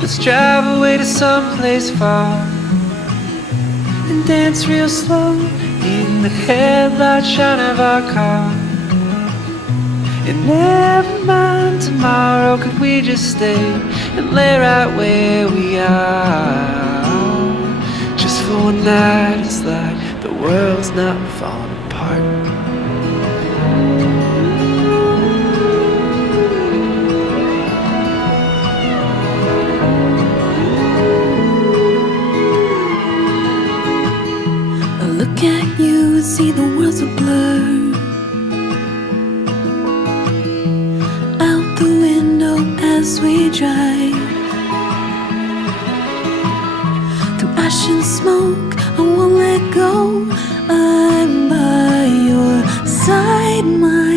Let's drive away to someplace far and dance real slow in the headlight shine of our car. And never mind tomorrow, could we just stay and lay right where we are? Just for one night, it's like the world's not falling apart. I look at you and see the world's a blur. Out the window as we drive, through ash and smoke, I won't let go. I'm by your side, my